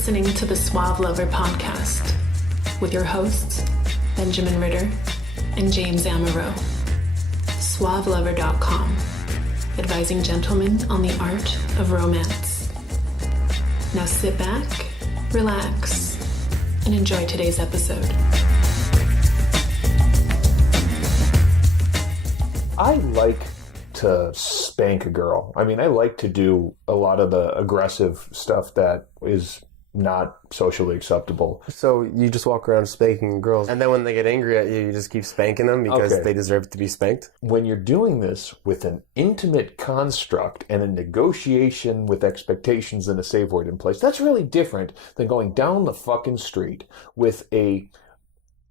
listening to the Suave Lover podcast with your hosts, Benjamin Ritter and James Amaro. SuaveLover.com, advising gentlemen on the art of romance. Now sit back, relax, and enjoy today's episode. I like to spank a girl. I mean, I like to do a lot of the aggressive stuff that is not socially acceptable. So you just walk around spanking girls, and then when they get angry at you, you just keep spanking them because they deserve to be spanked? When you're doing this with an intimate construct and a negotiation with expectations and a safe word in place, that's really different than going down the fucking street with a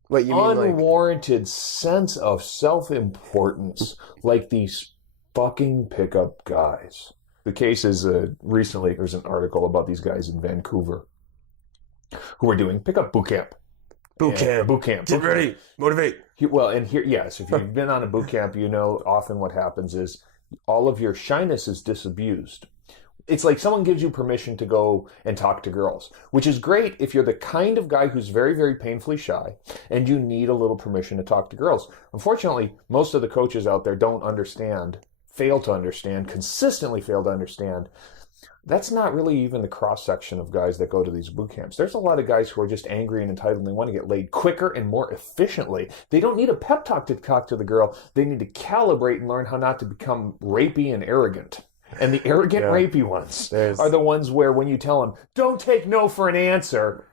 unwarranted sense of self-importance like these fucking pickup guys. The case is recently there's an article about these guys in Vancouver who were doing pickup boot camp. Boot camp. Get ready. Motivate. Yes, if you've been on a boot camp, you know often what happens is all of your shyness is disabused. It's like someone gives you permission to go and talk to girls, which is great if you're the kind of guy who's very, very painfully shy and you need a little permission to talk to girls. Unfortunately, most of the coaches out there consistently fail to understand. That's not really even the cross-section of guys that go to these boot camps. There's a lot of guys who are just angry and entitled and they want to get laid quicker and more efficiently. They don't need a pep talk to talk to the girl. They need to calibrate and learn how not to become rapey and arrogant. And the arrogant, rapey ones are the ones where when you tell them, don't take no for an answer,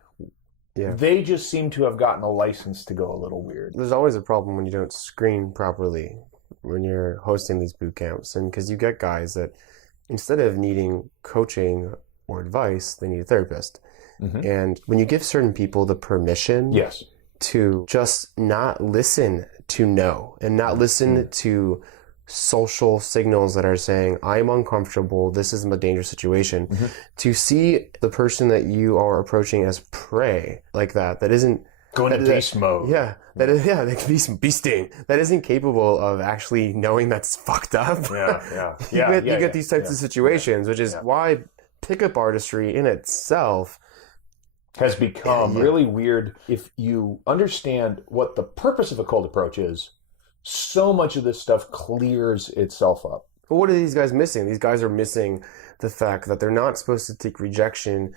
they just seem to have gotten a license to go a little weird. There's always a problem when you don't screen properly when you're hosting these boot camps. And because you get guys that instead of needing coaching or advice, they need a therapist. Mm-hmm. And when you give certain people the permission to just not listen to no and not listen to social signals that are saying, I'm uncomfortable, this is a dangerous situation, to see the person that you are approaching as prey like that isn't going into beast mode. That can be beasting. That isn't capable of actually knowing that's fucked up. You get these types of situations, which is why pickup artistry in itself has become really weird. If you understand what the purpose of a cold approach is, so much of this stuff clears itself up. But what are these guys missing? These guys are missing the fact that they're not supposed to take rejection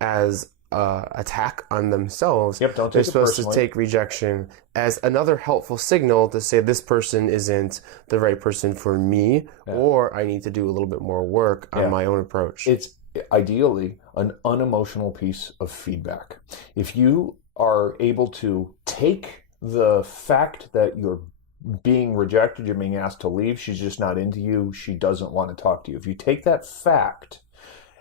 as attack on themselves. Don't take They're it supposed personally. to take rejection as another helpful signal to say this person isn't the right person for me, or I need to do a little bit more work on my own approach. It's ideally an unemotional piece of feedback. If you are able to take the fact that you're being rejected, you're being asked to leave, she's just not into you, she doesn't want to talk to you. If you take that fact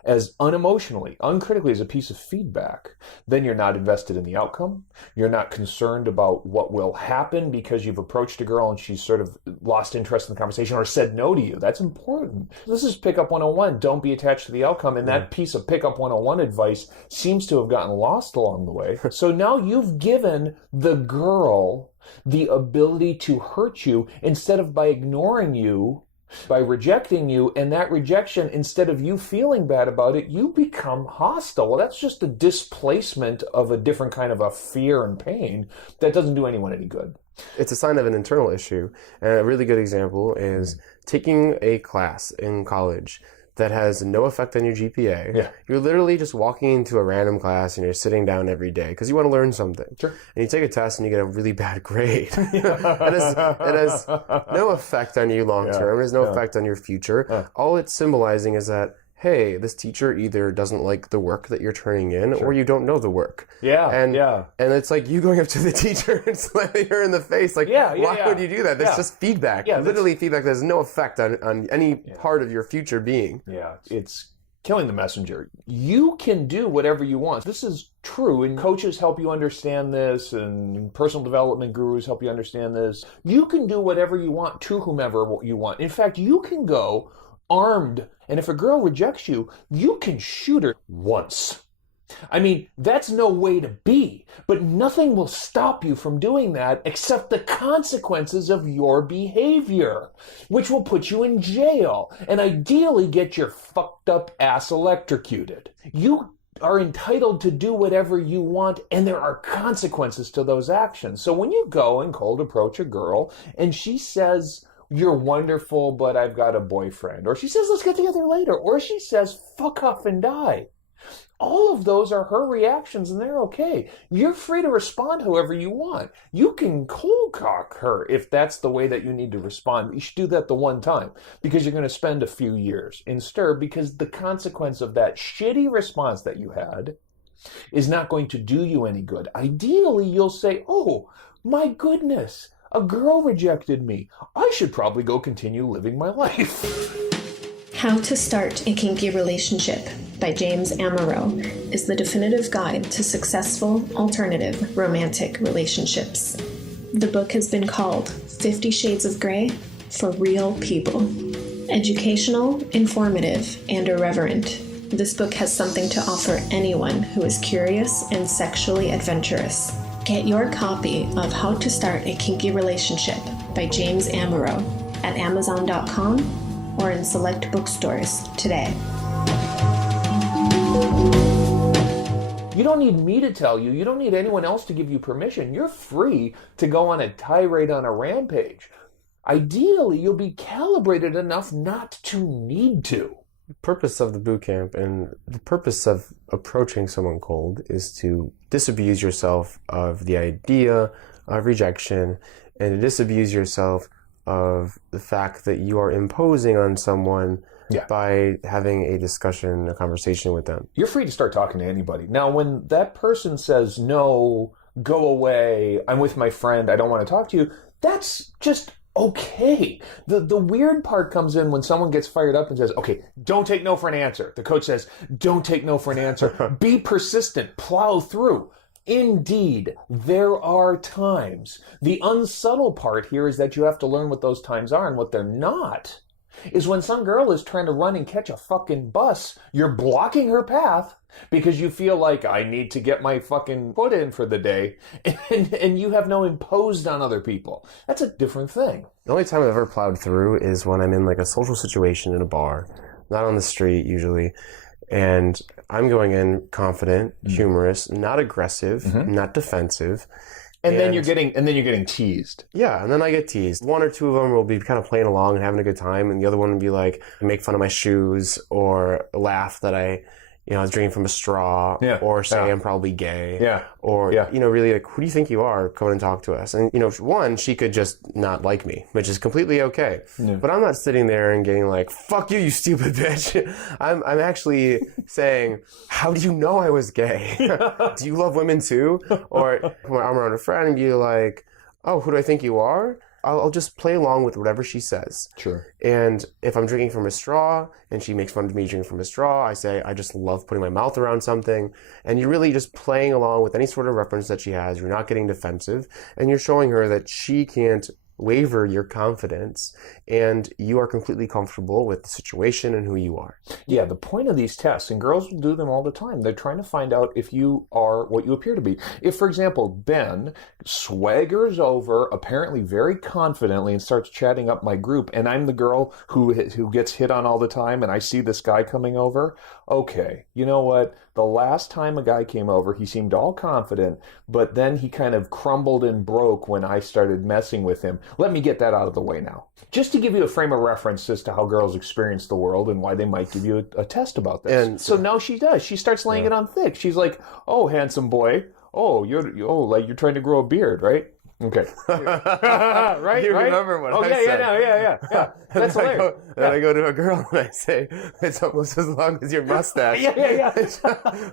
as unemotionally, uncritically as a piece of feedback, then you're not invested in the outcome. You're not concerned about what will happen because you've approached a girl and she's sort of lost interest in the conversation or said no to you. That's important. This is Pickup 101. Don't be attached to the outcome. And that piece of Pickup 101 advice seems to have gotten lost along the way. So now you've given the girl the ability to hurt you instead of by ignoring you, by rejecting you, and that rejection, instead of you feeling bad about it, you become hostile. Well, that's just a displacement of a different kind of a fear and pain that doesn't do anyone any good. It's a sign of an internal issue. And a really good example is taking a class in college that has no effect on your GPA. Yeah. You're literally just walking into a random class and you're sitting down every day because you want to learn something. Sure. And you take a test and you get a really bad grade. It has no effect on you long term. It has no effect on your future. All it's symbolizing is that, hey, this teacher either doesn't like the work that you're turning in or you don't know the work. And it's like you going up to the teacher and slamming her in the face. Like, why would you do that? That's just feedback. Literally feedback that has no effect on any part of your future being. Yeah, it's killing the messenger. You can do whatever you want. This is true, and coaches help you understand this, and personal development gurus help you understand this. You can do whatever you want to whomever you want. In fact, you can go armed, and if a girl rejects you, you can shoot her once. I mean, that's no way to be, but nothing will stop you from doing that except the consequences of your behavior, which will put you in jail and ideally get your fucked up ass electrocuted. You are entitled to do whatever you want, and there are consequences to those actions. So when you go and cold approach a girl and she says, "You're wonderful, but I've got a boyfriend," or she says, "Let's get together later," or she says, "Fuck off and die," all of those are her reactions, and they're okay. You're free to respond however you want. You can cold cock her if that's the way that you need to respond. You should do that the one time, because you're going to spend a few years in stir, because the consequence of that shitty response that you had is not going to do you any good. Ideally, you'll say, "Oh, my goodness, a girl rejected me. I should probably go continue living my life." How to Start a Kinky Relationship by James Amaro is the definitive guide to successful alternative romantic relationships. The book has been called 50 Shades of Grey for real people. Educational, informative, and irreverent, this book has something to offer anyone who is curious and sexually adventurous. Get your copy of How to Start a Kinky Relationship by James Amaro at Amazon.com or in select bookstores today. You don't need me to tell you. You don't need anyone else to give you permission. You're free to go on a tirade on a rampage. Ideally, you'll be calibrated enough not to need to. The purpose of the boot camp and the purpose of approaching someone cold is to disabuse yourself of the idea of rejection and to disabuse yourself of the fact that you are imposing on someone by having a discussion, a conversation with them. You're free to start talking to anybody. Now, when that person says, "No, go away, I'm with my friend, I don't want to talk to you," that's just okay. The weird part comes in when someone gets fired up and says, "Okay, don't take no for an answer." The coach says, "Don't take no for an answer. Be persistent, plow through." Indeed, there are times. The unsubtle part here is that you have to learn what those times are, and what they're not is when some girl is trying to run and catch a fucking bus, you're blocking her path because you feel like, "I need to get my fucking foot in for the day," and you have no imposed on other people. That's a different thing. The only time I've ever plowed through is when I'm in like a social situation in a bar, not on the street usually, and I'm going in confident, humorous, not aggressive, not defensive. And then you're getting teased. Yeah, and then I get teased. One or two of them will be kind of playing along and having a good time, and the other one will be like, make fun of my shoes or laugh that I was drinking from a straw, or say I'm probably gay, or really like, "Who do you think you are? Come and talk to us." And one, she could just not like me, which is completely okay. But I'm not sitting there and getting like, "Fuck you, you stupid bitch." I'm actually saying, "How do you know I was gay? Do you love women too?" Or put my arm around a friend and be like, "Oh, who do I think you are?" I'll just play along with whatever she says. Sure. And if I'm drinking from a straw and she makes fun of me drinking from a straw, I say, "I just love putting my mouth around something." And you're really just playing along with any sort of reference that she has. You're not getting defensive. And you're showing her that she can't waver your confidence, and you are completely comfortable with the situation and who you are. Yeah, the point of these tests, and girls will do them all the time, they're trying to find out if you are what you appear to be. If, for example, Ben swaggers over, apparently very confidently, and starts chatting up my group, and I'm the girl who gets hit on all the time, and I see this guy coming over, okay, you know what? The last time a guy came over, he seemed all confident, but then he kind of crumbled and broke when I started messing with him. Let me get that out of the way now. Just to give you a frame of reference as to how girls experience the world and why they might give you a test about this. And so now she does. She starts laying it on thick. She's like, "Oh, handsome boy. Oh, like you're trying to grow a beard, right? Okay." Right? You remember what I said. Yeah. That's hilarious. Then I go to a girl and I say, "It's almost as long as your mustache." Yeah.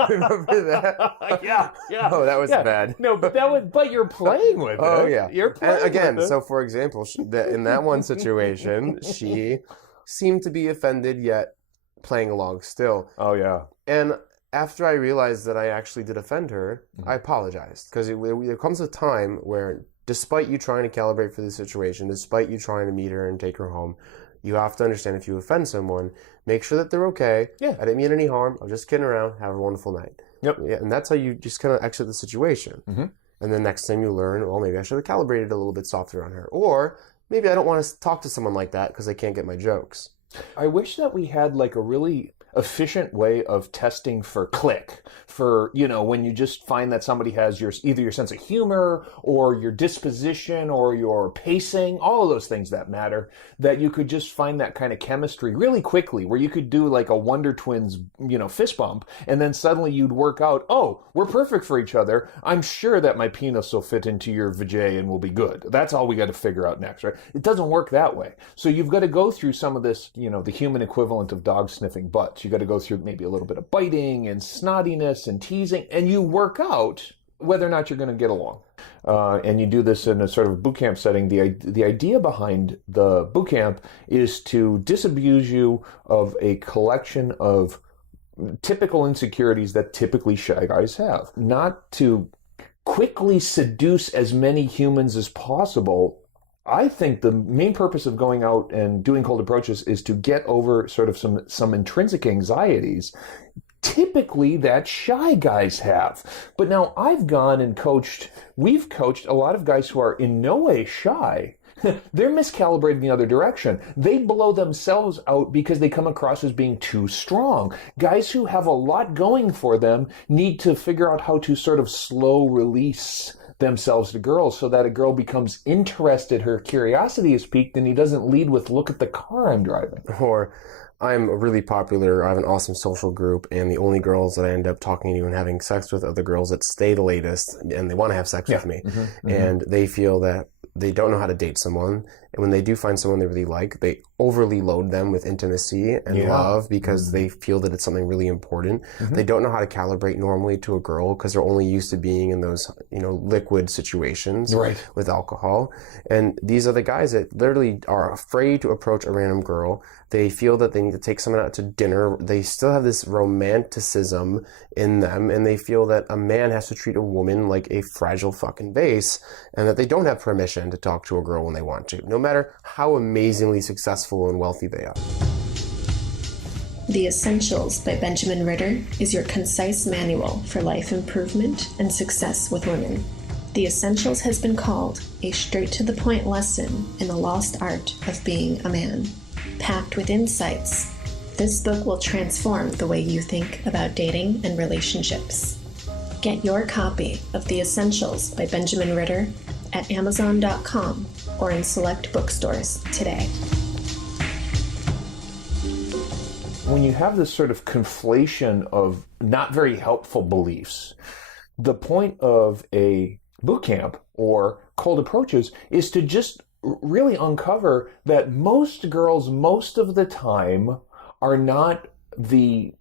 Remember that? Yeah. Oh, that was bad. No, but you're playing with it. Oh, yeah. You're playing again, with it. so for example, in that one situation, she seemed to be offended yet playing along still. Oh, yeah. And after I realized that I actually did offend her, I apologized. Because there comes a time where, despite you trying to calibrate for the situation, despite you trying to meet her and take her home, you have to understand if you offend someone, make sure that they're okay. Yeah. I didn't mean any harm. I'm just kidding around. Have a wonderful night. Yep. Yeah, and that's how you just kind of exit the situation. And then next time you learn, well, maybe I should have calibrated a little bit softer on her. Or maybe I don't want to talk to someone like that because I can't get my jokes. I wish that we had like a really efficient way of testing for click, for, when you just find that somebody has either your sense of humor or your disposition or your pacing, all of those things that matter, that you could just find that kind of chemistry really quickly, where you could do like a Wonder Twins, fist bump, and then suddenly you'd work out, oh, we're perfect for each other. I'm sure that my penis will fit into your vajay and we'll be good. That's all we got to figure out next, right? It doesn't work that way. So you've got to go through some of this, the human equivalent of dog sniffing butts. You got to go through maybe a little bit of biting and snottiness and teasing, and you work out whether or not you're going to get along. And you do this in a sort of boot camp setting. The idea behind the boot camp is to disabuse you of a collection of typical insecurities that typically shy guys have. Not to quickly seduce as many humans as possible. I think the main purpose of going out and doing cold approaches is to get over sort of some intrinsic anxieties, typically that shy guys have. But now we've coached a lot of guys who are in no way shy. They're miscalibrated in the other direction. They blow themselves out because they come across as being too strong. Guys who have a lot going for them need to figure out how to sort of slow release themselves to girls so that a girl becomes interested, her curiosity is piqued, and he doesn't lead with, look at the car I'm driving. Or, I'm really popular, I have an awesome social group, and the only girls that I end up talking to and having sex with are the girls that stay the latest, and they want to have sex with me. And they feel that they don't know how to date someone, and when they do find someone they really like, they overly load them with intimacy and love because they feel that it's something really important. They don't know how to calibrate normally to a girl because they're only used to being in those, liquid situations with alcohol. And these are the guys that literally are afraid to approach a random girl. They feel that they need to take someone out to dinner. They still have this romanticism in them, and they feel that a man has to treat a woman like a fragile fucking vase, and that they don't have permission to talk to a girl when they want to, no matter how amazingly successful and wealthy they are. The Essentials by Benjamin Ritter is your concise manual for life improvement and success with women. The Essentials has been called a straight-to-the-point lesson in the lost art of being a man. Packed with insights, this book will transform the way you think about dating and relationships. Get your copy of The Essentials by Benjamin Ritter at Amazon.com or in select bookstores today. When you have this sort of conflation of not very helpful beliefs, the point of a boot camp or cold approaches is to just really uncover that most girls, most of the time, are not the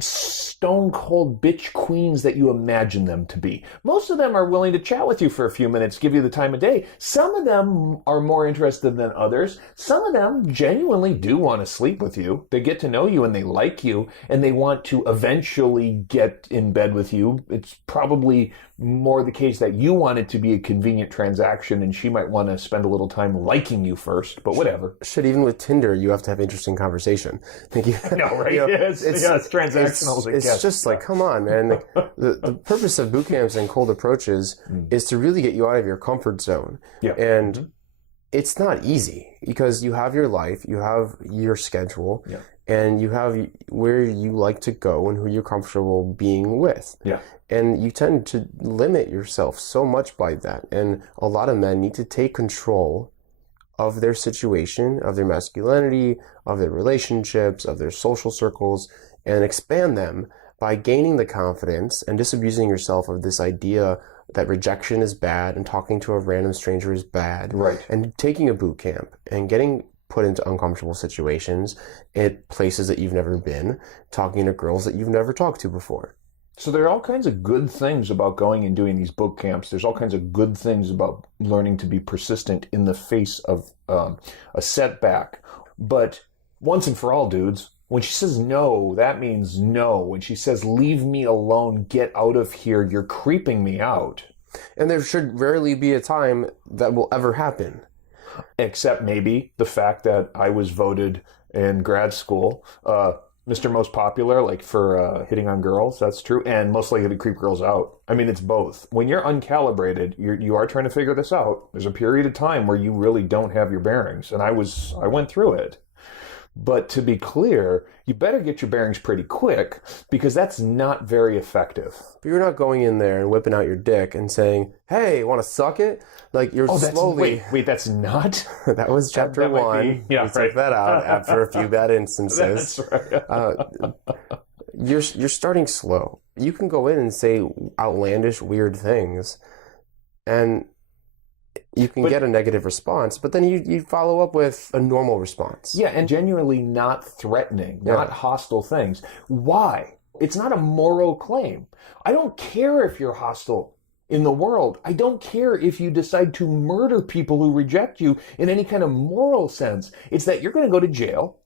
stone cold bitch queens that you imagine them to be. Most of them are willing to chat with you for a few minutes, give you the time of day. Some of them are more interested than others. Some of them genuinely do want to sleep with you. They get to know you and they like you and they want to eventually get in bed with you. It's probably more the case that you want it to be a convenient transaction and she might want to spend a little time liking you first, but whatever. Shit, even with Tinder, you have to have interesting conversation. No, right? It's transactional. It's just like, come on, man. The purpose of boot camps and cold approaches is to really get you out of your comfort zone. And it's not easy because you have your life, you have your schedule, and you have where you like to go and who you're comfortable being with. And you tend to limit yourself so much by that. And a lot of men need to take control of their situation, of their masculinity, of their relationships, of their social circles, and expand them by gaining the confidence and disabusing yourself of this idea that rejection is bad and talking to a random stranger is bad. And taking a boot camp and getting put into uncomfortable situations at places that you've never been, talking to girls that you've never talked to before. So there are all kinds of good things about going and doing these boot camps. There's all kinds of good things about learning to be persistent in the face of a setback. But once and for all, dudes, when she says no, that means no. When she says, leave me alone, get out of here, you're creeping me out. And there should rarely be a time that will ever happen. Except maybe the fact that I was voted in grad school Mr. Most Popular, like for hitting on girls, that's true, and most likely to creep girls out. I mean, it's both. When you're uncalibrated, you are trying to figure this out. There's a period of time where you really don't have your bearings, and I went through it. But to be clear, you better get your bearings pretty quick because that's not very effective. But you're not going in there and whipping out your dick and saying, hey, want to suck it? Like you're slowly... Wait, that's not? That was chapter 1. Yeah, we took that out after a few bad instances. That's right. You're starting slow. You can go in and say outlandish, weird things, and you can get a negative response, but then you follow up with a normal response. Yeah, and genuinely not threatening, not hostile things. Why? It's not a moral claim. I don't care if you're hostile in the world. I don't care if you decide to murder people who reject you in any kind of moral sense. It's that you're going to go to jail,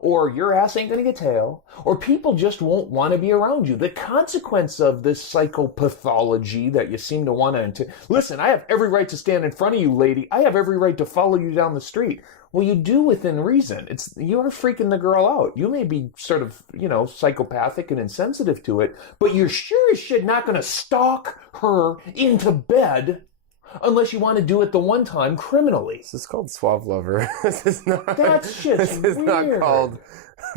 or your ass ain't going to get tail, or people just won't want to be around you. The consequence of this psychopathology that you seem to want to... Listen, I have every right to stand in front of you, lady. I have every right to follow you down the street. Well, you do within reason. You're freaking the girl out. You may be sort of, psychopathic and insensitive to it, but you're sure as shit not going to stalk her into bed unless you want to do it the one time criminally. This is called Suave Lover. This is not... That shit's This is weird. not called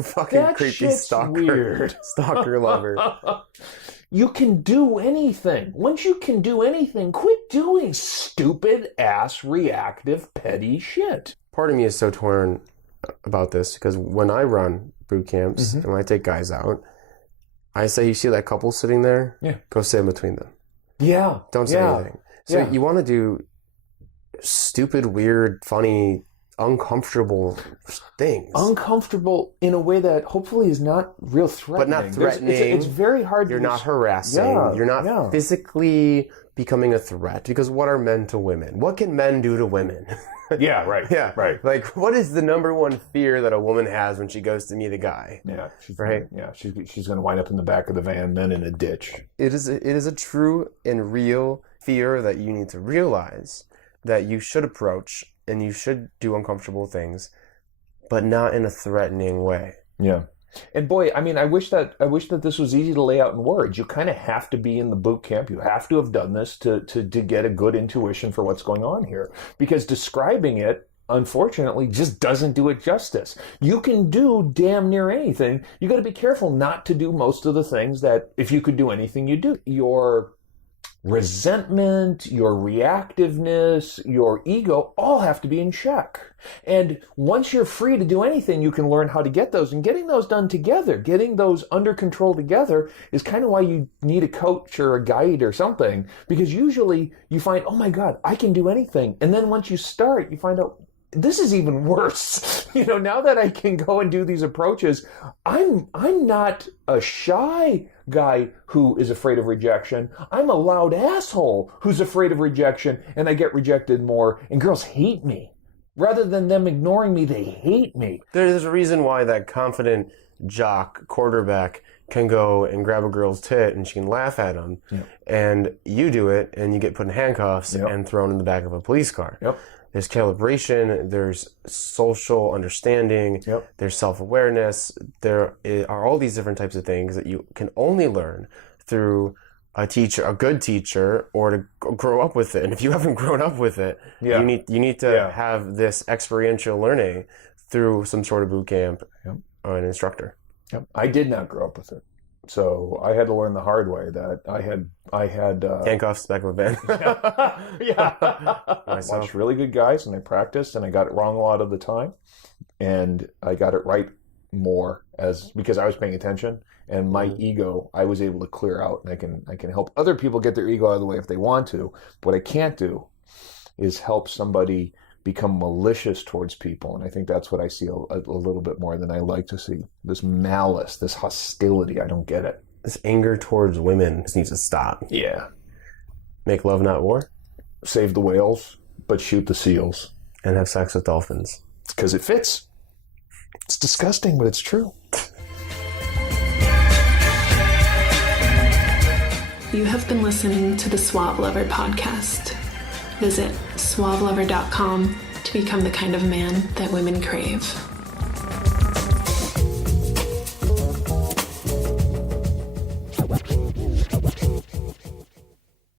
fucking creepy stalker. Weird. Stalker lover. You can do anything. Once you can do anything, quit doing stupid ass reactive petty shit. Part of me is so torn about this because when I run boot camps and when I take guys out, I say, you see that couple sitting there? Yeah. Go sit in between them. Yeah. Don't say anything. So you want to do stupid, weird, funny, uncomfortable things. Uncomfortable in a way that hopefully is not real threatening. But not threatening. It's very hard to... You're not harassing. Yeah, You're not physically becoming a threat. Because what are men to women? What can men do to women? Yeah, right. Yeah. Right. Like, what is the number one fear that a woman has when she goes to meet a guy? Yeah. Right? Yeah, she's going to wind up in the back of the van, then in a ditch. It is a true and real fear that you need to realize that you should approach and you should do uncomfortable things, but not in a threatening way. Yeah. And boy, I mean, I wish that this was easy to lay out in words. You kind of have to be in the boot camp. You have to have done this to get a good intuition for what's going on here. Because describing it, unfortunately, just doesn't do it justice. You can do damn near anything. You got to be careful not to do most of the things that, if you could do anything, you do. Your resentment, your reactiveness, your ego all have to be in check. And once you're free to do anything, you can learn how to get those. And getting those done together, getting those under control together is kind of why you need a coach or a guide or something. Because usually you find, oh my God, I can do anything. And then once you start, you find out, this is even worse. Now that I can go and do these approaches, I'm not a shy guy who is afraid of rejection. I'm a loud asshole who's afraid of rejection, and I get rejected more, and girls hate me. Rather than them ignoring me, they hate me. There's a reason why that confident jock quarterback can go and grab a girl's tit and she can laugh at him. Yep. And you do it and you get put in handcuffs and thrown in the back of a police car. Yep. There's calibration, there's social understanding, there's self-awareness. There are all these different types of things that you can only learn through a teacher, a good teacher, or to grow up with it. And if you haven't grown up with it, you need to have this experiential learning through some sort of boot camp or an instructor. Yep. I did not grow up with it. So I had to learn the hard way that I had handcuffs back of a van. I watched really good guys and I practiced and I got it wrong a lot of the time, and I got it right more because I was paying attention, and my ego I was able to clear out, and I can help other people get their ego out of the way if they want to. What I can't do is help somebody become malicious towards people. And I think that's what I see a little bit more than I like to see. This malice, this hostility. I don't get it. This anger towards women just needs to stop. Yeah. Make love, not war. Save the whales, but shoot the seals. And have sex with dolphins. Because it fits. It's disgusting, but it's true. You have been listening to the Suave Lover podcast. Visit suavelover.com to become the kind of man that women crave.